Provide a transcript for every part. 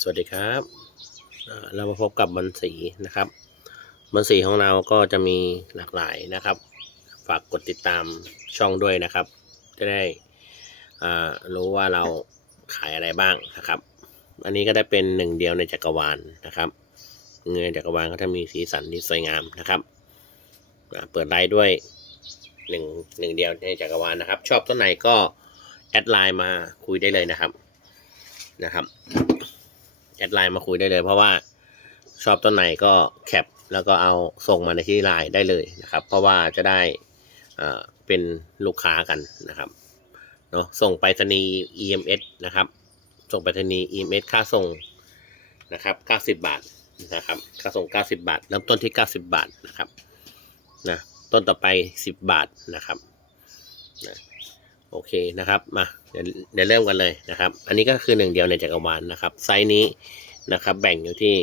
สวัสดีครับเรามาพบกับบอลสีนะครับบอลสีของเราก็จะมีหลากหลายนะครับ ฝากกดติดตามช่องด้วยนะครับ จะได้รู้ว่าเราขายอะไรบ้างนะครับ อันนี้ก็ได้เป็นหนึ่งเดียวในจักรวาลนะครับเงินจักรวาลก็จะมีสีสันที่สวยงามนะครับเปิดไลฟ์ด้วยหนึ่งหนึ่งเดียวในจักรวาลนะครับ ชอบต้นไหนก็แอดไลน์มาคุยได้เลยนะครับนะครับ อดไลน์มาคุยได้เลย เพราะว่าชอบต้นไหนก็แคปแล้วก็เอาส่งมาในที่ไลน์ได้เลยนะครับ เพราะว่าจะได้เอ่อเป็นลูกค้ากันนะครับเนาะส่งไปรษณีย์ EMS นะครับ ส่งไปรษณีย์ EMS ค่าส่งนะครับ 90 บาทนะครับ ค่าส่ง 90 บาทเริ่มต้นที่ 90 บาทนะครับนะต้นต่อไป 10 บาทนะครับนะ โอเคนะครับมาเดี๋ยวเยเริ่มกันเลยนะครับ อันนี้ก็คือหนึ่งเดียวในจักรวาลนะครับ ไซส์นี้นะครับ แบ่งอยู่ที่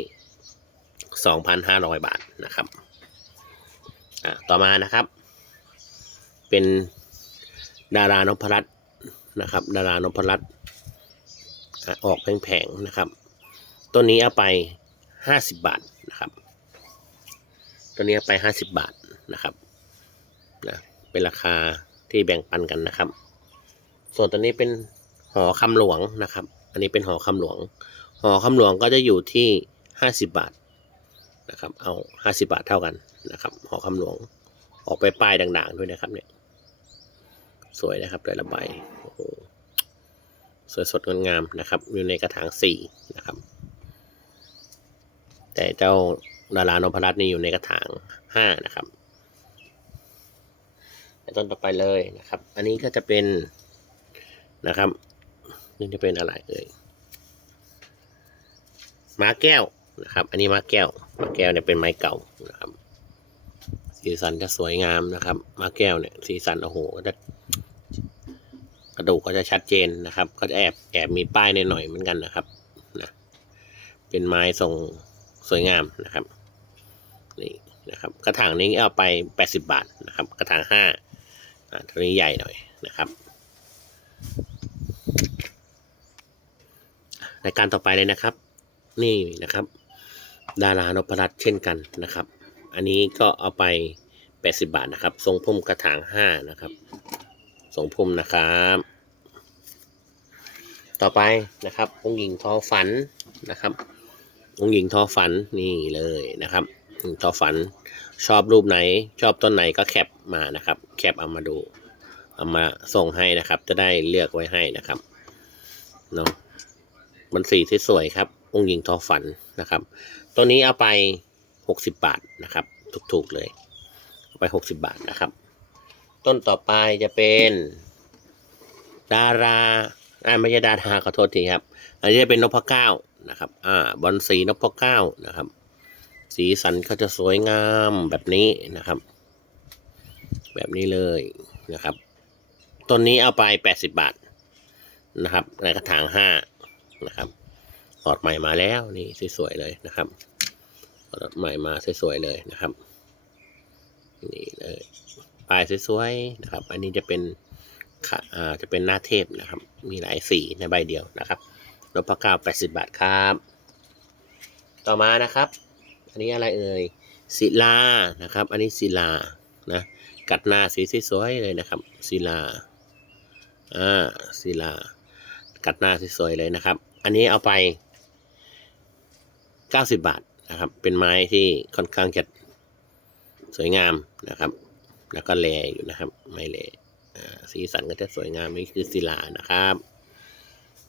2,500 บาทนะครับอะต่อมานะครับ เป็นดารานพรัตน์นะครับ ดารานพรัตน์ออกแพงๆนะครับต้นนี้เอาไป 50 บาทนะครับต้นนี้เอาไป 50 บาทนะครับนะเป็นราคาที่แบ่งปันกันนะครับ ส่วนตัวนี้เป็นหอคำหลวงนะครับ อันนี้เป็นหอคำหลวง หอคำหลวงก็จะอยู่ที่50บาทนะครับ เอา50บาทเท่ากันนะครับ หอคำหลวงออกไปป้ายด่างๆด้วยนะครับเนี่ย สวยนะครับแต่ละใบโอ้โหสวยสดงดงามนะครับ อยู่ในกระถางสี่นะครับ แต่เจ้าดารานพรัตน์นี่อยู่ในกระถางห้านะครับต้นต่อไปเลยนะครับ อันนี้ก็จะเป็น นะครับนี่จะเป็นอะไรเอ่ยม้าแก้วนะครับ อันนี้ม้าแก้วม้าแก้วเนี่ยเป็นไม้เก่านะครับ สีสันจะสวยงามนะครับม้าแก้วเนี่ย สีสันโอ้โหก็จะกระดูกก็จะชัดเจนนะครับ ก็จะแอบแอบมีป้ายในหน่อยเหมือนกันนะครับนะเป็นไม้ทรงสวยงามนะครับนี่นะครับกระถางนี้เอาไป 80 บาทนะครับ กระถางห้าอ่าตัวนี้ใหญ่หน่อยนะครับ รายการต่อไปเลยนะครับ นี่นะครับ ดารานพรัตน์เช่นกันนะครับ อันนี้ก็เอาไป 80 บาทนะครับ ทรงพุ่มกระถางห้านะครับทรงพุ่มนะครับต่อไปนะครับ องค์หญิงทอฝันนะครับ องค์หญิงทอฝันนี่เลยนะครับองค์หญิงทอฝันชอบรูปไหน ชอบต้นไหนก็แคปมานะครับ แคปเอามาดู เอามาส่งให้นะครับ จะได้เลือกไว้ให้นะครับเนาะ มันสีที่สวยๆครับ องค์หญิงทอฝันนะครับ ตัวนี้เอาไปหกสิบบาทนะครับ ถูกๆเลย เอาไปหกสิบบาทนะครับ ต้นต่อไปจะเป็นดาราอ่าไม่ใช่ดาราขอโทษทีครับ อันนี้จะเป็นนพเก้านะครับ อ่า บอลสีนพเก้านะครับ สีสันก็จะสวยงามแบบนี้นะครับ แบบนี้เลยนะครับ ต้นนี้เอาไปแปดสิบบาทนะครับ ในกระถางห้า นะครับหลอดใหม่มาแล้วนี่สวยๆเลยนะครับหลอดใหม่มาสวยๆเลยนะครับนี่เลยปลายสวยๆนะครับ อันนี้จะเป็นค่ะอ่าจะเป็นหน้าเทพนะครับ มีหลายสีในใบเดียวนะครับนพเก้าแปดสิบบาทครับ ต่อมานะครับ อันนี้อะไรเอ่ยศิลานะครับ อันนี้ศิลานะกัดหน้าสีสวยๆเลยนะครับศิลาอ่าศิลากัดหน้าสวยๆเลยนะครับ อันนี้เอาไป90บาทนะครับ เป็นไม้ที่ค่อนข้างจะสวยงามนะครับ แล้วก็แลอยู่นะครับ ไม่แลอ่าสีสันก็จะสวยงามนี่คือศิลานะครับ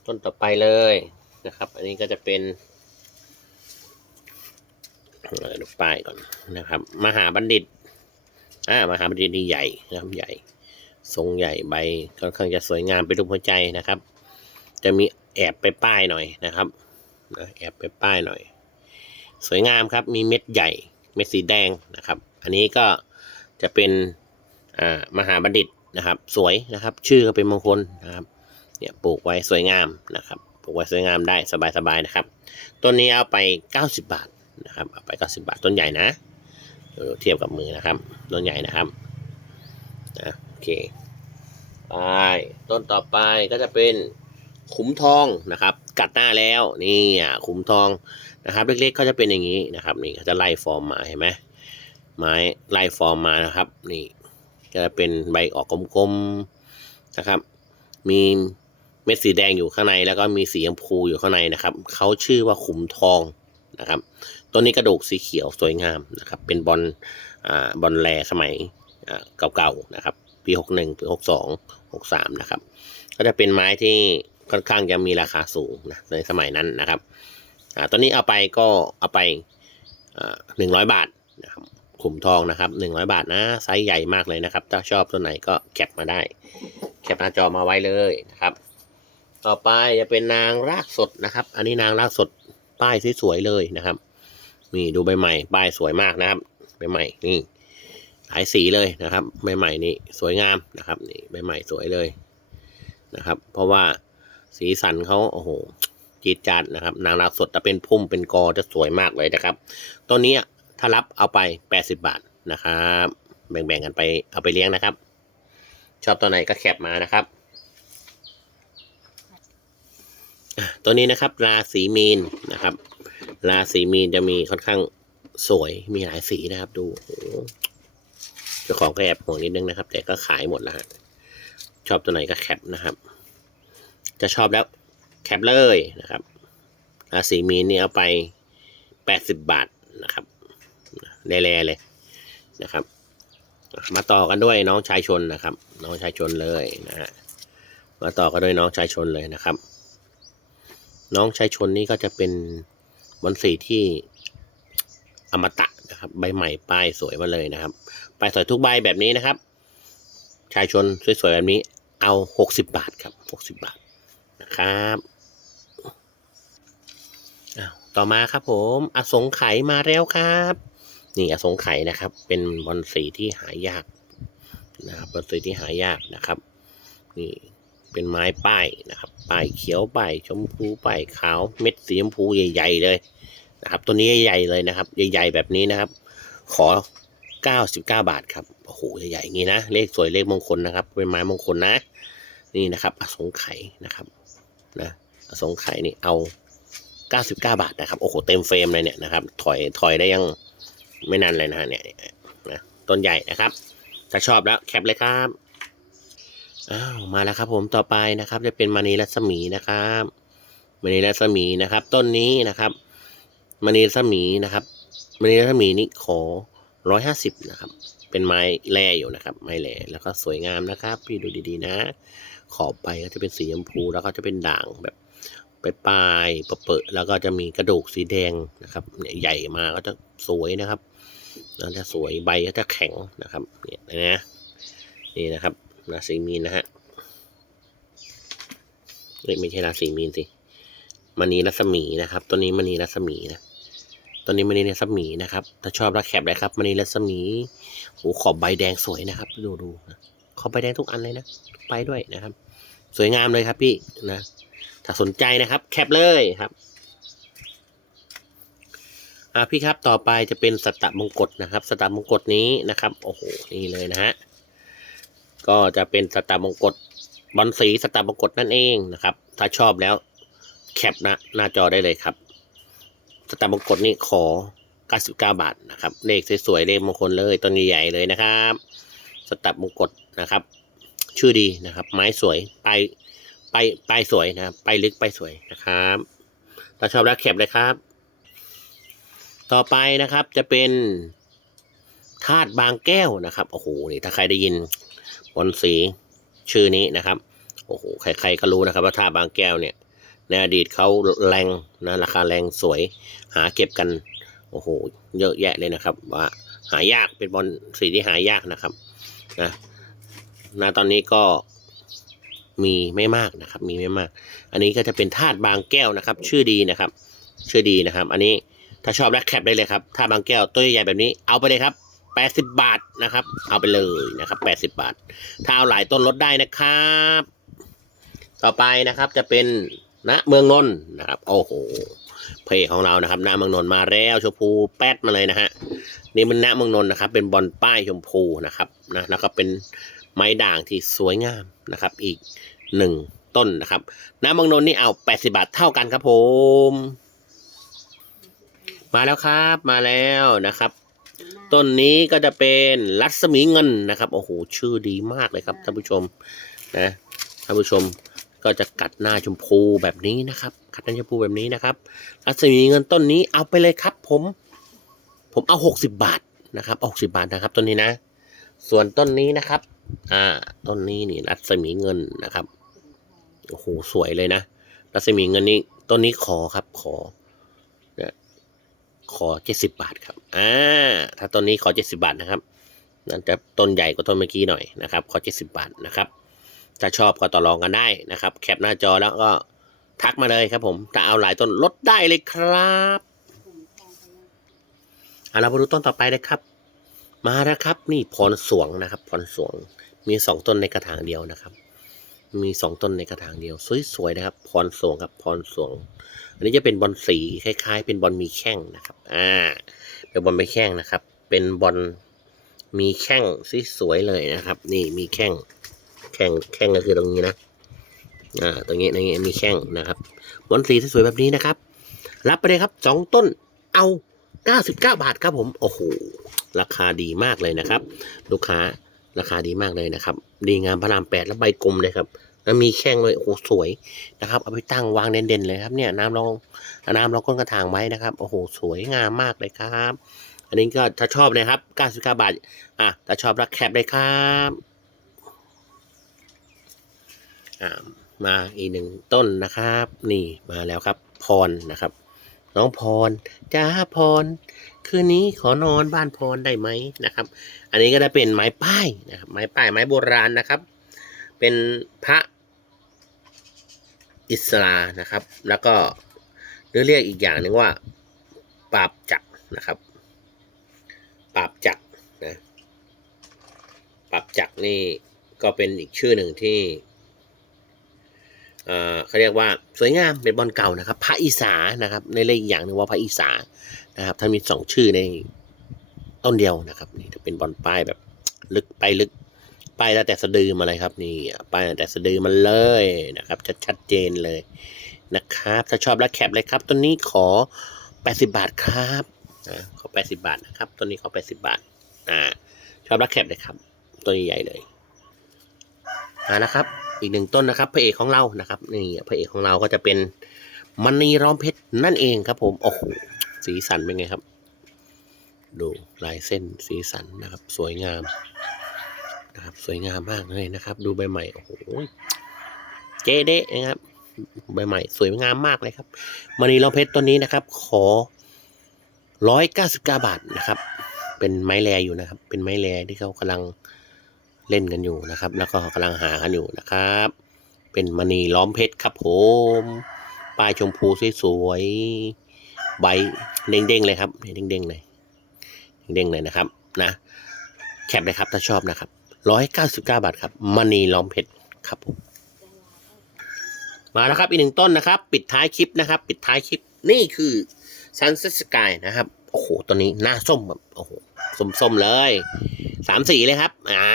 ต้นต่อไปเลยนะครับ อันนี้ก็จะเป็นดูป้ายก่อนนะครับ มหาบัณฑิตอ่ามหาบัณฑิตนี่ใหญ่นะครับใหญ่ ทรงใหญ่ใบค่อนข้างจะสวยงามเป็นรูปหัวใจนะครับ จะมีแอบไปป้ายหน่อยนะครับแอบไปป้ายหน่อย สวยงามครับ มีเม็ดใหญ่ เม็ดสีแดงนะครับ อันนี้ก็จะเป็นมหาบัณฑิตนะครับ สวยนะครับ ชื่อก็เป็นมงคลนะครับ เนี่ยปลูกไว้สวยงามนะครับ ปลูกไว้สวยงามได้สบายๆนะครับ ต้นนี้เอาไป 90 บาทนะครับ เอาไป 90 บาท ต้นใหญ่นะเดี๋ยวเทียบกับมือนะครับ ต้นใหญ่นะครับนะโอเค ไป ต้นต่อไปก็จะเป็น ขุมทองนะครับ กัดหน้าแล้วนี่อะขุมทองนะครับ เล็กๆเขาจะเป็นอย่างนี้นะครับ นี่เขาจะไล่ฟอร์มมาเห็นไหมไม้ไล่ฟอร์มมานะครับ นี่จะเป็นใบออกกลมๆนะครับ มีเม็ดสีแดงอยู่ข้างใน แล้วก็มีสีชมพูอยู่ข้างในนะครับเขาชื่อว่าขุมทองนะครับต้นนี้กระดูกสีเขียวสวยงามนะครับ เป็นบอลอ่าบอลแลสมัยอ่าเก่าๆนะครับ ปีหกหนึ่งปีหกสองหกสามนะครับ ก็จะเป็นไม้ที่ ค่อนข้างจะมีราคาสูงนะในสมัยนั้นนะครับอ่าตอนนี้เอาไปก็เอาไปหนึ่งร้อยบาทนะครับขุมทองนะครับหนึ่งร้อยบาทนะไซส์ใหญ่มากเลยนะครับ ถ้าชอบตัวไหนก็แคปมาได้ แคปหน้าจอมาไว้เลยนะครับ ต่อไปจะเป็นนางรากสดนะครับ อันนี้นางรากสดป้ายสวยๆเลยนะครับนี่ดูใบใหม่ป้ายสวยมากนะครับใบใหม่นี่หลายสีเลยนะครับใบใหม่นี่สวยงามนะครับนี่ใบใหม่สวยเลยนะครับ เพราะว่า สีสันเขาโอ้โหจีดจัดนะครับ นางรากสดจะเป็นพุ่มเป็นกอจะสวยมากเลยนะครับตัวนี้ถ้ารับเอาไป 80 บาทนะครับแบ่งๆกันไปเอาไปเลี้ยงนะครับ ชอบตัวไหนก็แคปมานะครับตัวนี้นะครับ ราศีมีนนะครับ ราศีมีนจะมีค่อนข้างสวยมีหลายสีนะครับดูเจ้าของก็แอบห่วงนิดนึงนะครับ แต่ก็ขายหมดแล้วชอบตัวไหนก็แคปนะครับ จะชอบแล้วแคปเลยนะครับราศีมีนนี่เอาไปแปดสิบบาทนะครับแร่ๆเลยนะครับ มาต่อกันด้วยน้องชายชนนะครับ น้องชายชนเลยนะฮะมาต่อกันด้วยน้องชายชนเลยนะครับ น้องชายชนนี่ก็จะเป็นบอนสีที่อมตะนะครับ ใบใหม่ป้ายสวยมาเลยนะครับป้ายสวยทุกใบแบบนี้นะครับ ชายชนสวยๆแบบนี้เอาหกสิบบาทครับหกสิบบาท นะครับอ้าวต่อมาครับผมอสงไขยมาแล้วครับ นี่อสงไขยนะครับ เป็นบอนสีที่หายากนะครับบอนสีที่หายากนะครับ นี่เป็นไม้ป้ายนะครับป้ายเขียวป้ายชมพูป้ายขาวเม็ดสีชมพูใหญ่ ๆ เลยนะครับ ตัวนี้ใหญ่ๆเลยนะครับ ใหญ่ ๆ แบบนี้นะครับ ขอ 99 บาทครับโอ้โหใหญ่ๆอย่างนี้นะ เลขสวยเลขมงคลนะครับ เป็นไม้มงคลนะ นี่นะครับอสงไขยนะครับ นะอสงไขยนี่เอา 99 บาทนะครับ โอ้โห เต็มเฟรมเลยเนี่ยนะครับ ถอยถอยได้ยังไม่นานเลยนะฮะเนี่ยนะต้นใหญ่นะครับ ถ้าชอบแล้วแคปเลยครับอ้าวมาแล้วครับผมต่อไปนะครับ จะเป็นมณีรัศมีนะครับมณีรัศมีนะครับ ต้นนี้นะครับมณีรัศมีนะครับมณีรัศมีนี่ขอร้อยห้าสิบนะครับ เป็นไม้แร่อยู่นะครับ ไม้แร่แล้วก็สวยงามนะครับ พี่ดูดีๆนะ ขอบไปก็จะเป็นสีชมพูแล้วก็จะเป็นด่างแบบไปปลายเปิดแล้วก็จะมีกระดูกสีแดงนะครับเนี่ยใหญ่มาก็จะสวยนะครับแล้วจะสวยใบก็จะแข็งนะครับเนี่ยนะนี่นะครับราศีมีนนะฮะไม่ใช่ราศีมีนสิมณีรัศมีนะครับ ตัวนี้มณีรัศมีนะตัวนี้มณีรัศมีนะครับ ถ้าชอบรักแคปเลยครับมณีรัศมีโอ้ขอบใบแดงสวยนะครับ ดูดูนะ ขอบใบแดงทุกอันเลยนะทุกใบด้วยนะครับ สวยงามเลยครับพี่นะ ถ้าสนใจนะครับ แคปเลยครับอ่าพี่ครับต่อไปจะเป็นสตตมงกฎนะครับ สตตมงกฎนี้นะครับโอ้โหนี่เลยนะฮะก็จะเป็นสตาร์มงกฎบอลสีสตาร์มงกฎนั่นเองนะครับ ถ้าชอบแล้วแคปนะหน้าจอได้เลยครับ สตาร์มงกฎนี่ขอ99บาทนะครับเลขสวยๆเลขมงคลเลยต้นใหญ่ๆเลยนะครับ สตาร์มงกฎนะครับ ชื่อดีนะครับ ไม้สวยไปไปไปสวยนะครับไปลึกไปสวยนะครับถ้าชอบแล้วแคปเลยครับ ต่อไปนะครับจะเป็นธาตุบางแก้วนะครับโอ้โหนี่ถ้าใครได้ยินบอลสีชื่อนี้นะครับโอ้โหใครๆก็รู้นะครับ ว่าท่าบางแก้วเนี่ยในอดีตเขาแรงนะราคาแรงสวยหาเก็บกันโอ้โห เยอะแยะเลยนะครับ ว่าหายากเป็นบอลสีที่หายากนะครับ นะณตอนนี้ก็มีไม่มากนะครับ มีไม่มาก อันนี้ก็จะเป็นธาตุบางแก้วนะครับ ชื่อดีนะครับ ชื่อดีนะครับ อันนี้ถ้าชอบแล้วแคปได้เลยครับธาตุบางแก้วตัวใหญ่แบบนี้เอาไปเลยครับ 80 บาทนะครับ เอาไปเลยนะครับ 80 บาท ถ้าเอาหลายต้นลดได้นะครับ ต่อไปนะครับจะเป็นณเมืองนนท์นะครับ โอ้โห เพจของเรานะครับณเมืองนน์มาแล้วชมพูแป๊ดมาเลยนะฮะนี่มันณเมืองนน์นะครับ เป็นบอลป้ายชมพูนะครับนะแล้วก็เป็นไม้ด่างที่สวยงามนะครับ อีกหนึ่งต้นนะครับน้ำบางนน์นี่เอา 80 บาทเท่ากันครับผม มาแล้วครับมาแล้วนะครับต้นนี้ก็จะเป็นรัศมีเงินนะครับโอ้โหชื่อดีมากเลยครับท่านผู้ชมนะท่านผู้ชม ก็จะกัดหน้าชมพูแบบนี้นะครับกัดหน้าชมพูแบบนี้นะครับรัศมีเงินต้นนี้เอาไปเลยครับ ผม ผมเอาหกสิบบาทนะครับหกสิบาทนะครับต้นนี้นะ ส่วนต้นนี้นะครับ อ่า ต้นนี้นี่รัศมีเงินนะครับโอ้โหสวยเลยนะรัศมีเงินนี้ต้นนี้ขอครับ ขอเนี่ยขอเจ็ดสิบาทครับ อ่า ถ้าต้นนี้ขอเจ็ดสิบาทนะครับนั่นจะต้นใหญ่กว่าต้นเมื่อกี้หน่อยนะครับ ขอเจ็ดสิบาทนะครับ ถ้าชอบก็ต่อรองกันได้นะครับ แคปหน้าจอแล้วก็ทักมาเลยครับผมถ้าเอาหลายต้นลดได้เลยครับเอาเรามาดูต้นต่อไปเลยครับ มาแล้วครับ นี่พรสวงนะครับพรสวง มีสองต้นในกระถางเดียวนะครับ มีสองต้นในกระถางเดียว สวยๆนะครับ พรสวงครับพรสวง อันนี้จะเป็นบอลสีคล้าย ๆ เป็นบอลมีแข้งนะครับ อ่า เป็นบอลมีแข้งนะครับ เป็นบอลมีแข้งสวยๆเลยนะครับ นี่มีแข้ง ข้งแข้งก็คือตรงนี้นะอ่าตรงนี้ตรงนี้มีแข้งนะครับบอลสีสวยๆแบบนี้นะครับ รับไปเลยครับสองต้นเอาเก้าสิบาทครับผมโอ้โหราคาดีมากเลยนะครับ ลูกค้าราคาดีมากเลยนะครับ ดีงามพระรามแปดแล้วใบกลมเลยครับแล้วมีแข้งเลยโอ้โหสวยนะครับ เอาไปตั้งวางเด่นๆเลยครับเนี่ยน้ำรองน้ำรองก้นกระถางไว้นะครับโอ้โหสวยงามมากเลยครับ อันนี้ก็ถ้าชอบนะครับ 99 บาทอะถ้าชอบรักแคปเลยครับ มาอีกหนึ่งต้นนะครับ นี่มาแล้วครับ พรนะครับ น้องพรจ้าพร คืนนี้ขอนอนบ้านพรได้ไหมนะครับ อันนี้ก็จะเป็นไม้ป้ายนะครับไม้ป้ายไม้โบราณนะครับ เป็นพระอิสลานะครับ แล้วก็เรียกอีกอย่างหนึ่งว่าปราบจักนะครับปราบจักนะปราบจักนี่ก็เป็นอีกชื่อหนึ่งที่ เอ่อเขาเรียกว่าสวยงามเป็นบอลเก่านะครับพระอีสานะครับ ในเรียกอีกอย่างหนึ่งว่าพระอีสานะครับท่านมีสองชื่อในต้นเดียวนะครับ นี่จะเป็นบอลป้ายแบบลึกไปลึกป้ายตั้งแต่สะดือมาเลยครับ นี่ป้ายตั้งแต่สะดือมันเลยนะครับชัดชัดเจนเลยนะครับ ถ้าชอบแล้วแคปเลยครับต้นนี้ขอ 80 บาทครับอ่าขอ 80 บาทนะครับต้นนี้ขอ 80 บาทอ่าชอบแล้วแคปเลยครับต้นใหญ่เลย มานะครับ อีกหนึ่งต้นนะครับพระเอกของเรานะครับนี่พระเอกของเราก็จะเป็นมณีร้อมเพชรนั่นเองครับ ผมโอ้โหสีสันเป็นไงครับ ดูลายเส้นสีสันนะครับ สวยงามนะครับสวยงามมากเลยนะครับ ดูใบใหม่โอ้โหเจ๊เดะนะครับใบใหม่สวยงามมากเลยครับมณีร้อมเพชรต้นนี้นะครับ ขอร้อยเก้าสิบเก้าบาทนะครับ เป็นไม้แลอยู่นะครับ เป็นไม้แลที่เขากำลัง เล่นกันอยู่นะครับ แล้วก็กำลังหากันอยู่นะครับ เป็นมณีล้อมเพชรครับผมป้ายชมพูสวยๆใบเด้งๆเลยครับเด้งๆเลยเด้งๆเลยนะครับนะแคปเลยครับถ้าชอบนะครับร้อยเก้าสิบเก้าบาทครับมณีล้อมเพชรครับผมมาแล้วครับอีกหนึ่งต้นนะครับ ปิดท้ายคลิปนะครับ ปิดท้ายคลิปนี่คือซันเซสกายนะครับโอ้โหตัวนี้หน้าส้มแบบโอ้โหส้มๆเลยสามสีเลยครับ อ่า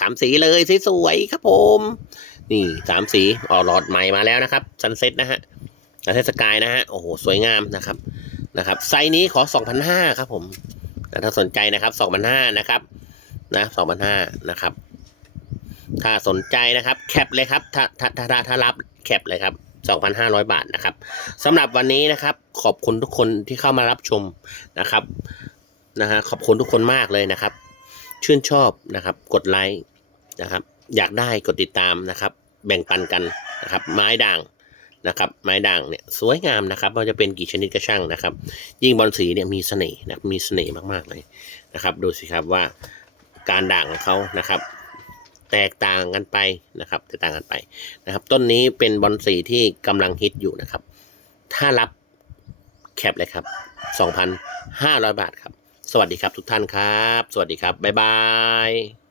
สามสีเลยสวยๆครับผม นี่สามสีออหลอดใหม่มาแล้วนะครับซันเซ็ตนะฮะซันเซ็ตสกายนะฮะโอ้โหสวยงามนะครับนะครับ ไซส์นี้ขอสองพันห้าครับผมถ้าสนใจนะครับสองพันห้านะครับนะสองพันห้านะครับ ถ้าสนใจนะครับ แคปเลยครับถ้าถ้าถ้าถ้ารับแคปเลยครับ2,500 บาทนะครับสำหรับวันนี้นะครับ ขอบคุณทุกคนที่เข้ามารับชมนะครับนะฮะขอบคุณทุกคนมากเลยนะครับ ชื่นชอบนะครับ กดไลค์นะครับ อยากได้กดติดตามนะครับ แบ่งปันกันนะครับ ไม้ด่างนะครับ ไม้ด่างเนี่ยสวยงามนะครับว่าจะเป็นกี่ชนิดก็ช่างนะครับ ยิ่งบอลสีเนี่ยมีเสน่ห์นะมีเสน่ห์มากๆเลยนะครับ ดูสิครับว่าการด่างของเขานะครับ แตกต่างกันไปนะครับแตกต่างกันไปนะครับ ต้นนี้เป็นบอลสีที่กำลังฮิตอยู่นะครับ ถ้ารับแคปเลยครับ 2,500 บาทครับ สวัสดีครับทุกท่านครับ สวัสดีครับ บ๊ายบาย